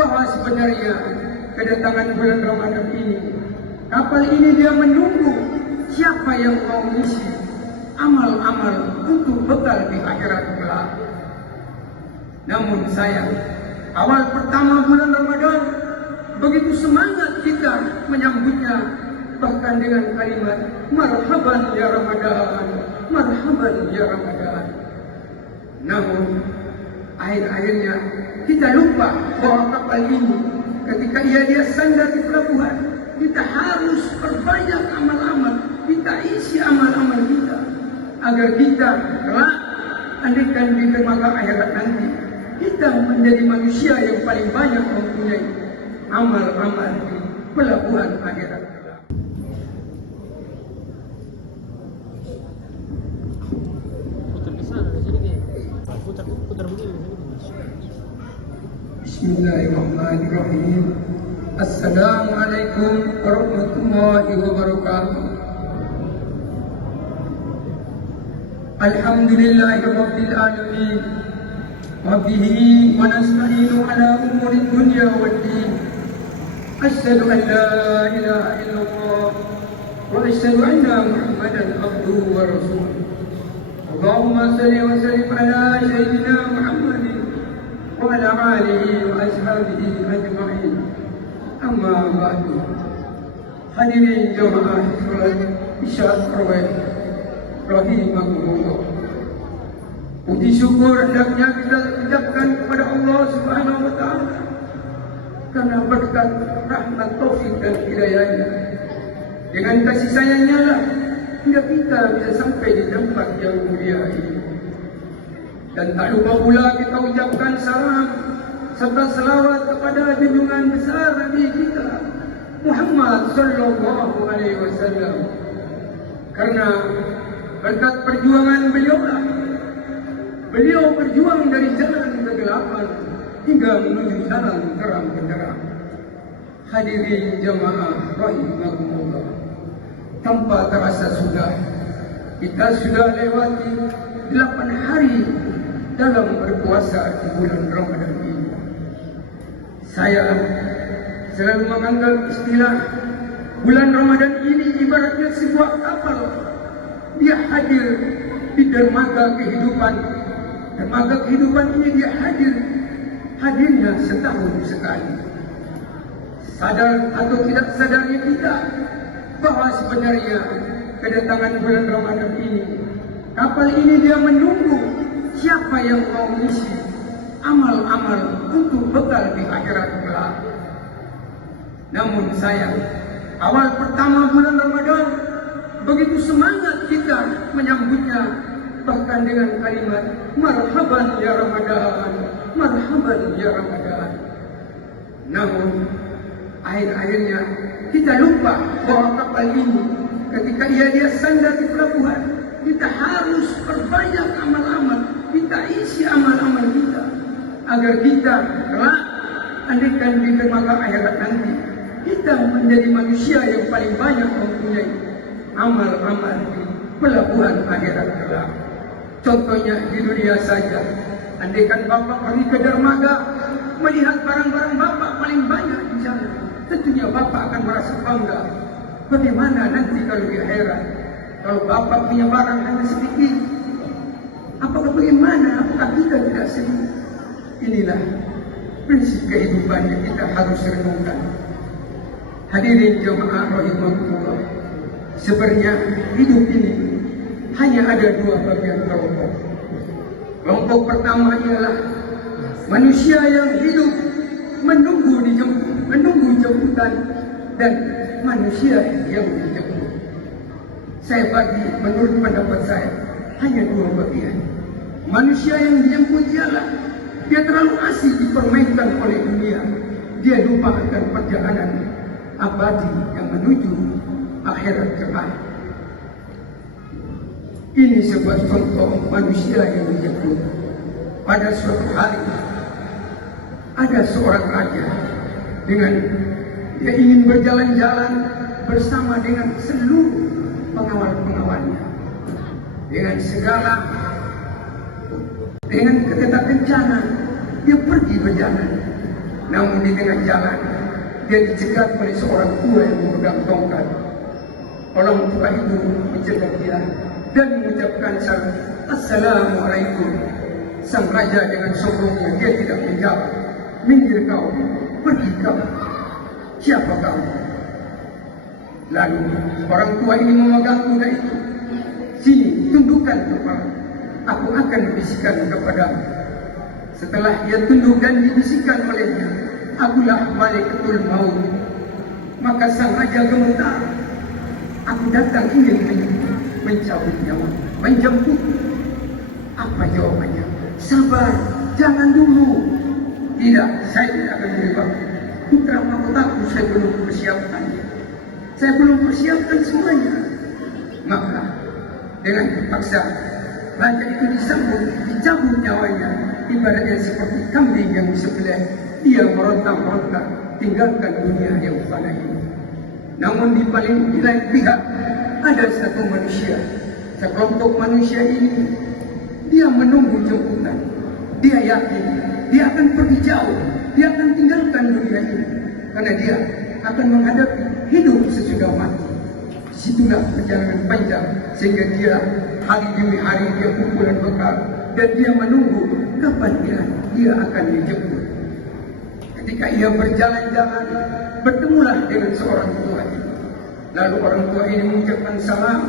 bahwa sebenarnya kedatangan bulan Ramadan ini, kapal ini dia menunggu siapa yang mau mengisi amal-amal untuk bekal di akhirat kelak. Namun sayang, awal pertama bulan Ramadan begitu semangat kita menyambutnya, bahkan dengan kalimat marhaban ya Ramadan, marhaban ya Ramadan. Namun akhir-akhirnya kita lupa bahwa kapal ini ketika dia sandar di pelabuhan, kita harus perbanyak amal-amal, kita isi amal-amal kita agar kita kelak andaikan di dermaga akhirat nanti kita menjadi manusia yang paling banyak mempunyai amal-amal di pelabuhan akhirat. Bismillahirrahmanirrahim. Assalamualaikum warahmatullahi wabarakatuh. Alhamdulillahirabbil alamin. Wa bihi wa nasta'inu ala umuri dunya waddin. Asyhadu an la ilaha illallah wa asyhadu anna Muhammadan abduhu wa rasuluh. Allahumma shalli wa sallim ala sayyidina Muhammadin wa ala alihi wa ashabihi ajma'in. Amma ba'du. Hadirin jamaah salat Isya tarawih rahimahumullah. Puji syukur hendaknya kita ucapkan kepada Allah Subhanahu wa taala karena berkat rahmat taufik dan hidayahnya. Dengan kasih sayangnya lah hingga kita bisa sampai di tempat yang mulia ini. Dan tak lupa pula kita ucapkan salam serta selawat kepada junjungan besar Nabi kita Muhammad sallallahu alaihi wasallam. Karena berkat perjuangan beliau berjuang dari jalan kegelapan hingga menuju jalan terang benderang. Hadirin jamaah rahimakumullah, tanpa terasa kita sudah lewati 8 hari dalam berpuasa di bulan Ramadan ini. Saya selalu menganggap istilah bulan Ramadan ini ibaratnya sebuah kapal. Dia hadir di dermaga kehidupan. Dermaga kehidupan ini dia hadirnya setahun sekali. Sadar atau tidak sadarnya kita bahwa sebenarnya kedatangan bulan Ramadan ini, kapal ini dia menunggu siapa yang mau mengisi amal-amal untuk bekal di akhirat kelak. Namun sayang, awal pertama bulan Ramadan begitu semangat kita menyambutnya, bahkan dengan kalimat marhaban ya Ramadan, marhaban ya Ramadan. Namun akhir-akhirnya kita lupa bahwa kapal ini ketika dia sandar di pelabuhan, kita harus perbanyak amal-amal, kita isi amal-amal kita agar kita kelak andaikan di dermaga akhirat nanti kita menjadi manusia yang paling banyak mempunyai amal-amal di pelabuhan akhirat kelak. Contohnya di dunia saja, andaikan Bapak pergi ke dermaga melihat barang-barang Bapak paling banyak di sana, tentunya Bapak akan merasa bangga. Bagaimana nanti kalau di akhirat, kalau Bapak punya barang hanya sedikit, apakah bagaimana? Apakah kita tidak sedih? Inilah prinsip kehidupan yang kita harus renungkan. Hadirin jemaah rahimakumullah, sebenarnya hidup ini hanya ada 2 bagian kelompok. Kelompok pertama ialah manusia yang hidup menunggu jemputan, dan manusia yang dijemput. Saya bagi menurut pendapat saya hanya 2 bagian. Manusia yang dijemput ialah dia terlalu asik dipermainkan oleh dunia. Dia lupa akan perjalanan abadi yang menuju akhirat kelak. Ini sebuah contoh manusia yang dijemput. Pada suatu hari ada seorang raja dengan dia ingin berjalan-jalan bersama dengan seluruh pengawal-pengawalnya, dengan kereta kencana dia pergi berjalan. Namun di tengah jalan dia dicegat oleh seorang tua yang memegang tongkat. Orang tua itu mencegat dia dan mengucapkan salam, Assalamualaikum. Sang raja dengan sombongnya dia tidak menjawab. Minggir kau, pergi kau. Siapa kau? Lalu orang tua ini memegang kuda itu. Sini, tundukkan kepala. Aku akan bisikkan kepadamu. Setelah dia tunduk dan dibisikkan olehnya, akulah Malikatul Maut. Maka sang raja gemetar. Aku datang ingin mencabut nyawa, menjemput. Apa jawabannya? Sabar, jangan dulu. Tidak, saya tidak akan berubah. Putra mahkotaku saya belum persiapkan. Saya belum persiapkan semuanya. Maka dengan terpaksa raja itu dicabut nyawanya. Ibaratnya seperti kambing yang disembelih, dia meronta-ronta tinggalkan dunia yang fana ini. Namun di lain pihak ada satu manusia, sekelompok manusia ini dia menunggu jemputan. Dia yakin dia akan pergi jauh, dia akan tinggalkan dunia ini karena dia akan menghadapi hidup sesudah mati. Situlah perjalanan panjang sehingga dia hari demi hari dia kumpulan bekal dan dia menunggu kapan dia akan dijemput. Ketika ia berjalan-jalan, bertemulah dengan seorang tua ini. Lalu orang tua ini mengucapkan salam.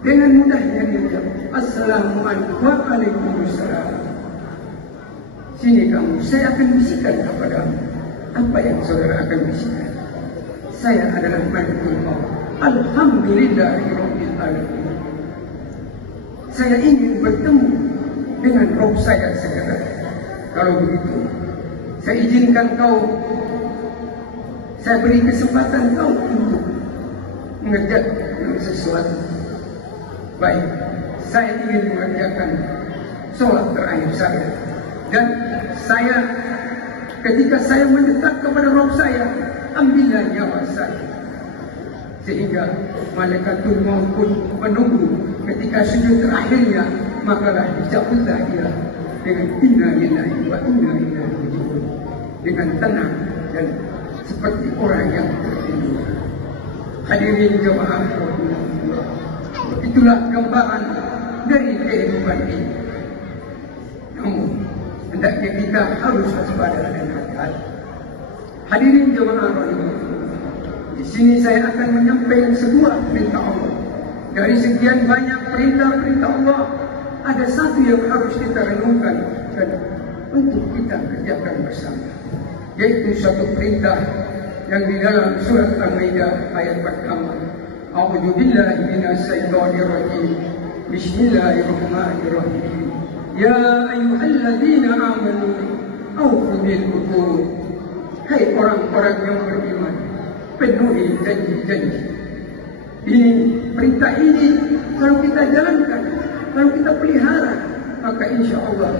Dengan mudahnya dia jawab, Assalamualaikum waalaikumsalam. Sini kamu, saya akan bisikkan kepadamu. Apa yang saudara akan bisikkan? Saya adalah Malikatul Maut. Alhamdulillahirabbil alamin. Saya ingin bertemu dengan roh saya segera. Kalau begitu, saya izinkan kau, saya beri kesempatan kau untuk mengerjakan sesuatu. Baik, saya ingin mengerjakan sholat terakhir saya. Dan saya, ketika saya mendekat kepada roh saya, ambillah nyawa saya. Sehingga Malikatul Maut pun menunggu ketika sujud terakhirnya, makalah dicabutlah dia dengan inna lillahi wa inna ilaihi raji'un, dengan tenang dan seperti orang yang tertidur. Hadirin jemaah, itulah gambaran dari kehidupan ini. Namun hendaknya kita harus waspada dan hati-hati. Hadirin jemaah, di sini saya akan menyampaikan sebuah perintah Allah. Dari sekian banyak perintah-perintah Allah, ada satu yang harus kita renungkan dan untuk kita kerjakan bersama, yaitu satu perintah yang di dalam surat Al-Maidah ayat pertama. A'udzu billahi minasyaitonir rajim. Bismillahirrahmanirrahim. Ya ayyuhalladzina amanu awfu bil uqud. Hai orang-orang yang beriman, penuhi janji-janji. Ini perintah ini kalau kita jalankan, kalau kita pelihara, maka insya Allah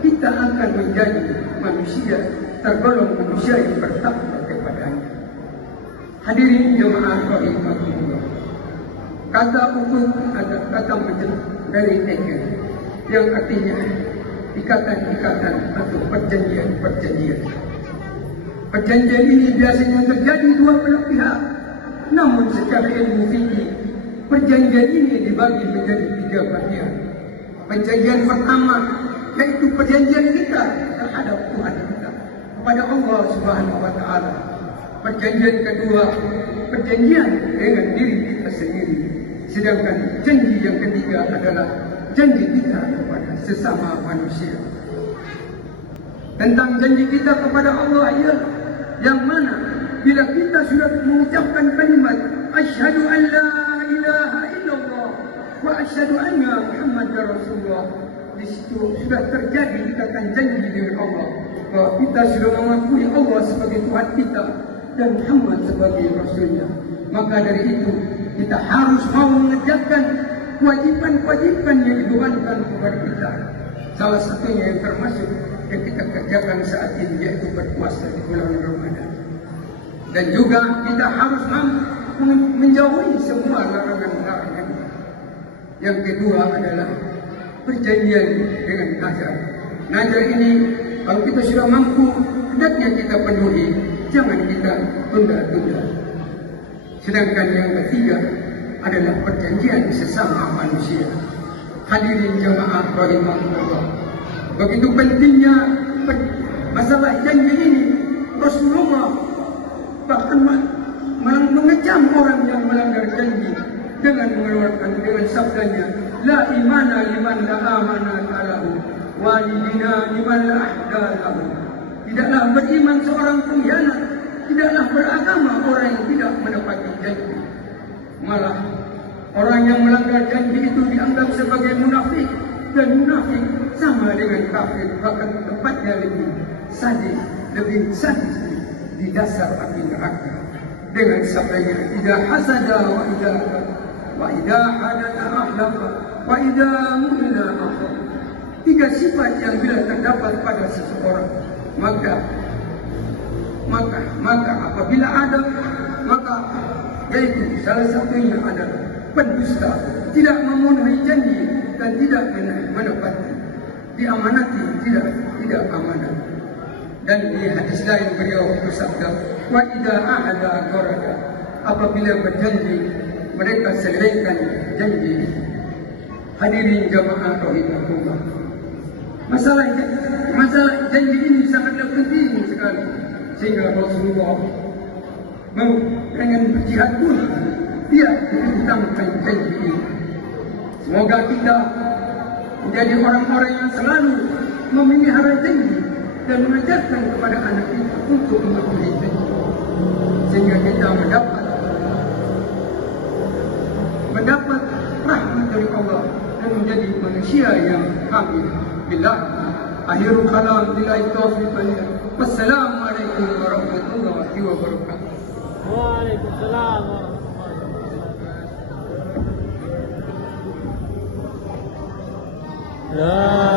kita akan menjadi manusia, tergolong manusia yang bertakwa kepadanya. Hadirin jemaah rahimakumullah. Kata uqud ada kata macam dari teken yang artinya ikatan-ikatan atau perjanjian-perjanjian. Perjanjian ini biasanya terjadi dua belah pihak. Namun secara ilmu fikih, perjanjian ini dibagi menjadi tiga bagian. Perjanjian pertama yaitu perjanjian kita terhadap Tuhan kita, kepada Allah Subhanahu wa taala. Perjanjian kedua, perjanjian dengan diri kita sendiri. Sedangkan janji yang ketiga adalah janji kita kepada sesama manusia. Tentang janji kita kepada Allah ialah yang mana bila kita sudah mengucapkan kalimat asyhadu an la ilaha illallah wa asyhadu anna Muhammadar Rasulullah, di situ sudah terjadi ikatan janji dengan Allah bahwa kita sudah mengakui Allah sebagai Tuhan kita dan Muhammad sebagai Rasulnya. Maka dari itu kita harus mau mengerjakan kewajiban-kewajiban yang dibebankan kepada kita. Salah satunya yang termasuk yang kita kerjakan saat ini yaitu berpuasa di bulan Ramadan. Dan juga kita harus menjauhi semua larangan-larangan. Yang kedua adalah perjanjian dengan nazar. Nazar ini Kalau kita sudah mampu, hendaknya kita penuhi, jangan kita tunda-tunda. Sedangkan yang ketiga adalah perjanjian sesama manusia. Hadirin jamaah rahimahullah, begitu pentingnya masalah janji ini. Rasulullah bahkan mengecam orang yang melanggar janji dengan mengeluarkan dengan sabdanya, la imana liman la amana lahu walidina liman la ahda lahu. Tidaklah beriman seorang pengkhianat, tidaklah beragama orang yang tidak menepati janji. Malah orang yang melanggar janji itu dianggap sebagai munafik, dan munafik sama dengan kafir, bahkan tepatnya lebih sadis di dasar api neraka. Dengan sabdanya, idza hasada wa idza hadatha ahlafa wa idza mu'ila akhaf. Tiga sifat yang bila terdapat pada seseorang, maka apabila ada, maka yaitu salah satunya adalah pendusta, tidak memenuhi janji dan tidak menepati, diamanati tidak amanat. Dan di hadis lain beliau bersabda, wa idza ahada qarada, apabila berjanji mereka selesaikan janji. Hadirin jamaah rahimahullah, masalah janji ini sangatlah penting sekali, sehingga Rasulullah dengan berjihad pun dia mengutamakan janji ini. Semoga kita menjadi orang-orang yang selalu memelihara janji dan mengajarkan kepada anak kita untuk mematuhi janji, sehingga kita mendapat rahmat dari Allah dan menjadi manusia yang kamil. Billah akhirul kalam, billahi taufiq. Wassalamualaikum warahmatullahi wabarakatuh. Waalaikumsalam warahmatullahi wabarakatuh.